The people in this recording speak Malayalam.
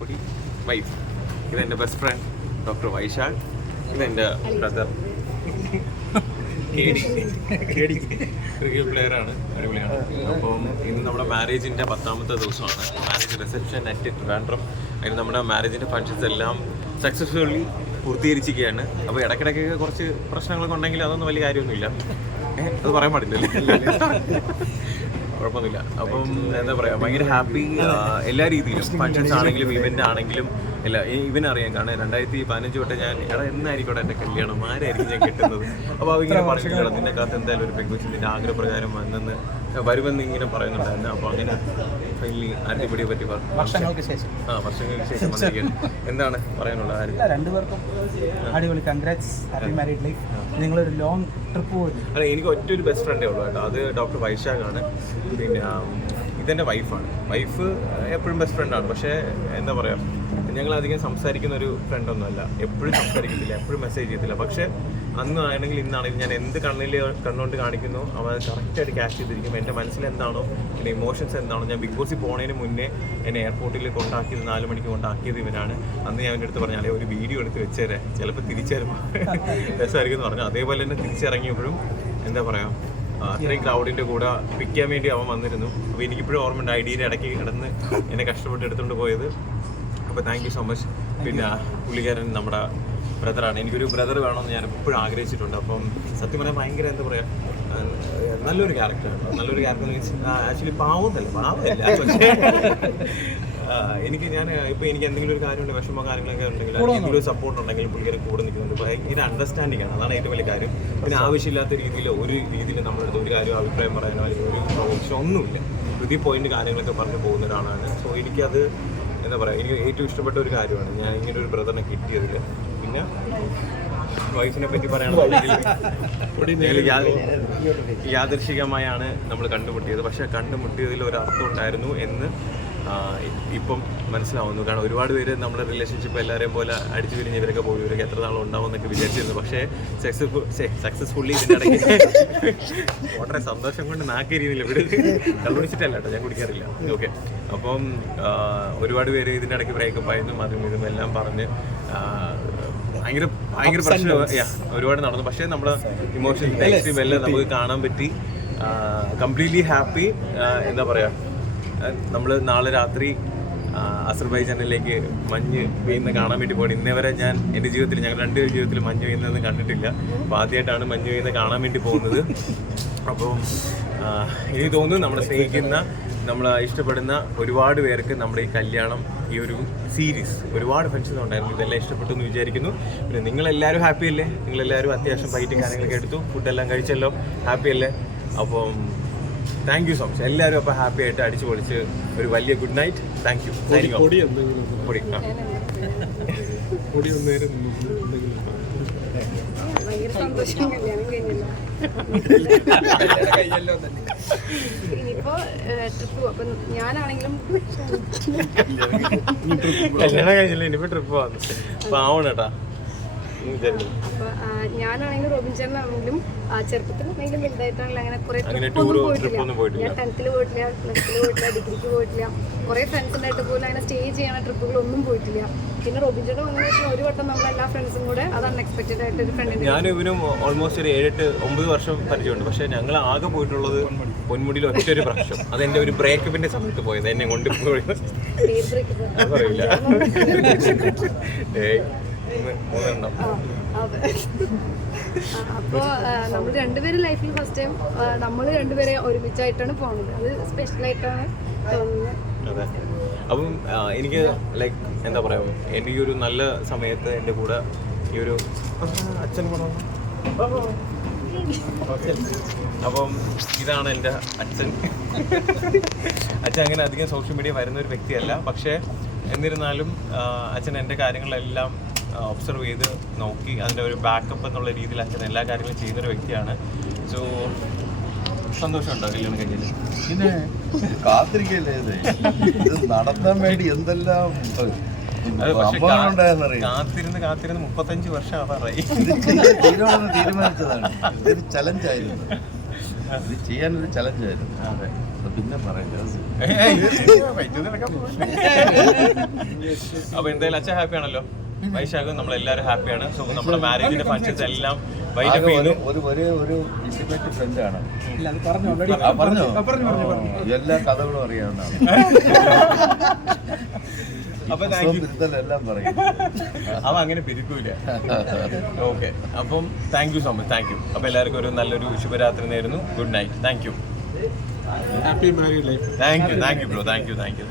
വൈഫ്. ഇതെൻ്റെ ബെസ്റ്റ് ഫ്രണ്ട് ഡോക്ടർ വൈശാഖ്. ഇതെൻ്റെ ബ്രദർ ക്രിക്കറ്റ് പ്ലെയറാണ്, അടിപൊളിയാണ്. അപ്പം ഇന്ന് നമ്മുടെ മാരേജിൻ്റെ 10ാമത്തെ ദിവസമാണ്. Marriage reception at Trivandrum. അതിന് നമ്മുടെ മാരേജിൻ്റെ ഫങ്ഷൻസ് എല്ലാം സക്സസ്ഫുള്ളി പൂർത്തീകരിച്ചിരിക്കുകയാണ്. അപ്പോൾ ഇടയ്ക്കിടയ്ക്ക് കുറച്ച് പ്രശ്നങ്ങളൊക്കെ ഉണ്ടെങ്കിൽ അതൊന്നും വലിയ കാര്യമൊന്നുമില്ല. അത് പറയാൻ പാടില്ലല്ലേ, കുഴപ്പമൊന്നുമില്ല. അപ്പം എന്താ പറയുക, ഭയങ്കര ഹാപ്പി എല്ലാ രീതിയിലും. ഫങ്ഷൻസ് ആണെങ്കിലും ഇവൻ്റ് ആണെങ്കിലും എല്ലാം. ഇവനറിയാം, കാരണം 2015 തൊട്ട് ഞാൻ എന്നായിരിക്കട്ടെ എൻ്റെ കല്യാണം, ആരായിരിക്കും ഞാൻ കിട്ടുന്നത്. അപ്പോൾ ഇങ്ങനെ പറഞ്ഞിട്ടില്ല, നിൻ്റെ കാലത്ത് എന്തായാലും ഒരു പെൺകുച്ചി നിൻ്റെ ആഗ്രഹപ്രകാരം വരുമെന്ന് ഇങ്ങനെ പറയുന്നുണ്ടായിരുന്നു. അപ്പോൾ അങ്ങനെ ഫൈനലി അടിപൊളിയെ പറ്റി വർഷങ്ങൾക്ക് ശേഷം വന്നിരിക്കുകയാണ്. എന്താണ് പറയാനുള്ള രണ്ടുപേർക്കും അടിപൊളി കൺഗ്രാറ്റ്സ്, ഹാപ്പി മാരീഡ് ലൈഫ്. നിങ്ങളൊരു ലോങ് ട്രിപ്പ് പോയി. അല്ല, എനിക്ക് ഒറ്റൊരു ബെസ്റ്റ് ഫ്രണ്ടേ ഉള്ളൂ കേട്ടോ, അത് ഡോക്ടർ വൈശാഖാണ്. പിന്നെ ഇതെൻ്റെ വൈഫാണ്. വൈഫ് എപ്പോഴും ബെസ്റ്റ് ഫ്രണ്ടാണ്. പക്ഷേ എന്താ പറയുക, ഞങ്ങളധികം സംസാരിക്കുന്ന ഒരു ഫ്രണ്ടൊന്നുമല്ല. എപ്പോഴും സംസാരിക്കത്തില്ല, എപ്പോഴും മെസ്സേജ് ചെയ്യത്തില്ല. പക്ഷേ അന്ന് ആണെങ്കിൽ ഇന്നാണെങ്കിൽ ഞാൻ എന്ത് കണ്ണുകൊണ്ട് കാണിക്കുന്നു അവൻ കറക്റ്റായിട്ട് ക്യാഷ് ചെയ്തിരിക്കും. എൻ്റെ മനസ്സിൽ എന്താണോ, എൻ്റെ ഇമോഷൻസ് എന്താണോ. ഞാൻ ബിഗ് ബോസിൽ പോകുന്നതിന് മുന്നേ എന്നെ എയർപോർട്ടിൽ കൊണ്ടാക്കിയത് 4 മണിക്ക് കൊണ്ടാക്കിയത് ഇവനാണ്. അന്ന് ഞാൻ എൻ്റെ അടുത്ത് പറഞ്ഞാൽ ഒരു വീഡിയോ എടുത്ത് വെച്ചേരെ, ചിലപ്പോൾ തിരിച്ചേരുമ്പോൾ രസമായിരിക്കും എന്ന് പറഞ്ഞു. അതേപോലെ തന്നെ തിരിച്ചിറങ്ങിയപ്പോഴും എന്താ പറയുക, അത്രയും ക്രൗഡിൻ്റെ കൂടെ പിക്ക് ചെയ്യാൻ വേണ്ടി അവൻ വന്നിരുന്നു. അപ്പോൾ എനിക്കിപ്പോഴും ഓർമ്മയുണ്ട് ഐഡിയുടെ ഇടയ്ക്ക് കിടന്ന് എന്നെ കഷ്ടപ്പെട്ട് എടുത്തുകൊണ്ട് പോയത്. അപ്പോൾ താങ്ക് യു സോ മച്ച്. പിന്നെ പുള്ളിക്കാരൻ നമ്മുടെ ബ്രദറാണ്. എനിക്കൊരു ബ്രദർ വേണമെന്ന് ഞാൻ എപ്പോഴും ആഗ്രഹിച്ചിട്ടുണ്ട്. അപ്പം സത്യം പറഞ്ഞാൽ ഭയങ്കര എന്താ പറയുക, നല്ലൊരു ക്യാരക്ടറാണ്. നല്ലൊരു ക്യാരക്ടർ മീൻസ് ആക്ച്വലി പാവമല്ല, പക്ഷേ എനിക്ക് എന്തെങ്കിലും ഒരു കാര്യമുണ്ട്, വിഷമോ കാര്യങ്ങളൊക്കെ ഉണ്ടെങ്കിൽ, എന്തെങ്കിലും ഒരു സപ്പോർട്ട് ഉണ്ടെങ്കിൽ പുള്ളിക്കാരെ കൂടെ നിൽക്കുന്നുണ്ട്. ഭയങ്കര അണ്ടർസ്റ്റാൻഡിംഗ് ആണ്, അതാണ് ഏറ്റവും വലിയ കാര്യം. പിന്നെ ആവശ്യമില്ലാത്ത രീതിയിൽ ഒരു രീതിയിൽ നമ്മളെടുത്ത് ഒരു കാര്യം അഭിപ്രായം പറയാനോ അല്ലെങ്കിൽ ഒരു പ്രൊവോക്ഷൻ ഒന്നുമില്ല. പ്രതി പോയിന്റ് കാര്യങ്ങളൊക്കെ പറഞ്ഞു പോകുന്ന ഒരാളാണ്. സോ എനിക്കത് എന്താ പറയുക, എനിക്ക് ഏറ്റവും ഇഷ്ടപ്പെട്ട ഒരു കാര്യമാണ് ഞാൻ ഇങ്ങനെ ഒരു ബ്രദറിനെ കിട്ടിയതിൽ. പിന്നെ വൈഫിനെ പറ്റി പറയുകയാണെങ്കിൽ യാദൃശികമായാണ് നമ്മൾ കണ്ടുമുട്ടിയത്. പക്ഷേ കണ്ടുമുട്ടിയതിൽ ഒരു അർത്ഥം ഉണ്ടായിരുന്നു എന്ന് ഇപ്പം മനസ്സിലാവുന്നു. കാരണം ഒരുപാട് പേര് നമ്മുടെ റിലേഷൻഷിപ്പ് എല്ലാവരെയും പോലെ അടിച്ചു പിരിഞ്ഞ് ഇവരൊക്കെ പോയി, ഇവരൊക്കെ എത്ര നാളും ഉണ്ടാവും എന്നൊക്കെ വിചാരിച്ചിരുന്നു. പക്ഷേ സക്സസ്ഫുള്ളി ഇതിൻ്റെ ഇടയ്ക്ക് വളരെ സന്തോഷം കൊണ്ട് നാക്കരിയുന്നില്ല. ഇവിടെ കണ്ടുപിടിച്ചിട്ടല്ല കേട്ടോ, ഞാൻ കുടിക്കാറില്ല. ഓക്കെ, അപ്പം ഒരുപാട് പേര് ഇതിൻ്റെ ഇടയ്ക്ക് ബ്രേക്കപ്പ് ആയിരുന്നു, അതും ഇതും എല്ലാം പറഞ്ഞ് ഭയങ്കര പ്രശ്നം ഒരുപാട് നടന്നു. പക്ഷേ നമ്മുടെ ഇമോഷൻസ് എല്ലാം നമുക്ക് കാണാൻ പറ്റി. Completely happy. എന്താ പറയുക, നമ്മൾ നാളെ രാത്രി അസർബൈജാനിലേക്ക് മഞ്ഞ് പെയ്യുന്ന കാണാൻ വേണ്ടി പോകണം. ഇന്നേ വരെ ഞാൻ എൻ്റെ ജീവിതത്തിൽ, ഞങ്ങൾ രണ്ടുപേരും ജീവിതത്തിൽ മഞ്ഞ് പെയ്യുന്നത് കണ്ടിട്ടില്ല. അപ്പോൾ ആദ്യമായിട്ടാണ് മഞ്ഞ് പെയ്യുന്നത് കാണാൻ വേണ്ടി പോകുന്നത്. അപ്പം എനിക്ക് തോന്നുന്നു നമ്മളെ സ്നേഹിക്കുന്ന, നമ്മളെ ഇഷ്ടപ്പെടുന്ന ഒരുപാട് പേർക്ക് നമ്മുടെ ഈ കല്യാണം, ഈ ഒരു സീരീസ് ഒരുപാട് ഫങ്ഷൻസ് ഉണ്ടായിരുന്നു. ഇതെല്ലാം ഇഷ്ടപ്പെട്ടു എന്ന് വിചാരിക്കുന്നു. പിന്നെ നിങ്ങളെല്ലാവരും ഹാപ്പി അല്ലേ? നിങ്ങളെല്ലാവരും അത്യാവശ്യം ഫൈറ്റും കാര്യങ്ങളൊക്കെ എടുത്തു, ഫുഡെല്ലാം കഴിച്ചല്ലോ, ഹാപ്പി അല്ലേ? അപ്പം താങ്ക് യു സോ മച്ച് എല്ലാവരും. അപ്പോൾ ഹാപ്പി ആയിട്ട് അടിച്ചു പൊളിച്ച് ഒരു വലിയ ഗുഡ് നൈറ്റ്. Thank you. ഇനിയിപ്പോ ട്രിപ്പ് അപ്പൊ ഞാനാണെങ്കിലും കല്യാണം കഴിഞ്ഞില്ല, ഇനിയിപ്പോ ട്രിപ്പ് പോകുന്നു. പാവണം കേട്ടാ. അപ്പൊ ഞാനാണെങ്കിലും റോബിൻ ചേട്ടനാണെങ്കിലും ചെറുപ്പത്തിലാണെങ്കിലും വലുതായിട്ടാണെങ്കിലും അങ്ങനെ കുറെ ട്രിപ്പൊന്നും പോയിട്ടില്ല. ഞാൻ 10th പോയിട്ടില്ല, പ്ലസ് 2 പോയിട്ടില്ല, ഡിഗ്രിക്ക് പോയിട്ടില്ല. കുറെ ഫ്രണ്ട്സിനായിട്ട് പോലും അങ്ങനെ സ്റ്റേ ചെയ്യണ ട്രിപ്പുകളൊന്നും പോയിട്ടില്ല. പിന്നെ റോബിൻ ചേട്ടൻ വന്നതിന് ശേഷം ഒരു വട്ടം നമ്മളെല്ലാ ഫ്രണ്ട്സും കൂടെ അത് അൺഎക്സ്പെക്റ്റഡ് ആയിട്ട് ഒരു ഫ്രണ്ടിന് ഞാനും ഇവനും ഓൾമോസ്റ്റ് ഒരു 7-8-9 വർഷം പരിചയമുണ്ട്. പക്ഷേ ഞങ്ങൾ ആകെ പോയിട്ടുള്ളത് പൊന്മുടിയിൽ ഒറ്റൊരു പ്രാവശ്യം. അതെൻ്റെ ഒരു ബ്രേക്കപ്പിന്റെ സമയത്ത് പോയത്, എന്നെ കൊണ്ടുപോയി പറയില്ല. അപ്പോൾ നമ്മൾ രണ്ടുപേരും ലൈഫിൽ ഫസ്റ്റ് ടൈം നമ്മൾ രണ്ടുപേരെ ഒരുമിച്ചായിട്ടാണ് പോകുന്നത്. അത് സ്പെഷ്യലായിട്ടാണ് തോന്നുന്നത്. അതെ. അപ്പം എനിക്ക് ലൈക്ക് എന്താ പറയുക, എനിക്കൊരു നല്ല സമയത്ത് എൻ്റെ കൂടെ ഈ ഒരു അച്ഛൻ കൊണ്ടുവന്നു. അപ്പം ഇതാണ് എൻ്റെ അച്ഛൻ. അച്ഛൻ അങ്ങനെ അധികം സോഷ്യൽ മീഡിയ വരുന്ന ഒരു വ്യക്തിയല്ല. പക്ഷേ എന്നിരുന്നാലും അച്ഛൻ എൻ്റെ കാര്യങ്ങളെല്ലാം ഒബ്സർവ് ചെയ്ത് നോക്കി അതിൻ്റെ ഒരു ബാക്കപ്പ് എന്നുള്ള രീതിയിൽ അച്ഛൻ എല്ലാ കാര്യങ്ങളും ചെയ്യുന്നൊരു വ്യക്തിയാണ്. സോ സന്തോഷമുണ്ടോ കല്യാണം കഴിഞ്ഞാൽ? പിന്നെ കാത്തിരിക്കല്ലേ, ഇത് നടത്താൻ വേണ്ടി എന്തെല്ലാം കാത്തിരുന്ന് 35 വർഷം ആവാറായി. തീരുമാനിച്ചതാണ്. ഇതൊരു ചലഞ്ചായിരുന്നു, ഇത് ചെയ്യാനൊരു ചലഞ്ചായിരുന്നു. അതെ. പിന്നെ പറയല്ലേ അപ്പൊ എന്തായാലും അച്ഛൻ ഹാപ്പി ആണല്ലോ, വൈശാഖും നമ്മളെല്ലാരും ഹാപ്പിയാണ്. സോ നമ്മുടെ മാരേജിന്റെ ഫങ്ഷൻസ് എല്ലാം വൈൻഡപ്പ് ചെയ്യുന്നു. ഒരു ഇന്റിമേറ്റ് ഫ്രണ്ടാണ്. ഇല്ല അത് പറഞ്ഞു already. പറഞ്ഞോ എല്ലാ കഥകളും അറിയാവുന്നതാണ്. അപ്പൊ താങ്ക് യു. എല്ലാം പറയും. അവ അങ്ങനെ പിരിക്കൂല. ഓക്കെ, അപ്പം thank you so much. Thank you. അപ്പൊ എല്ലാവർക്കും ഒരു നല്ലൊരു ശുഭരാത്രി നേരുന്നു. Good night. Thank you. Happy married life. Thank you bro. Thank you.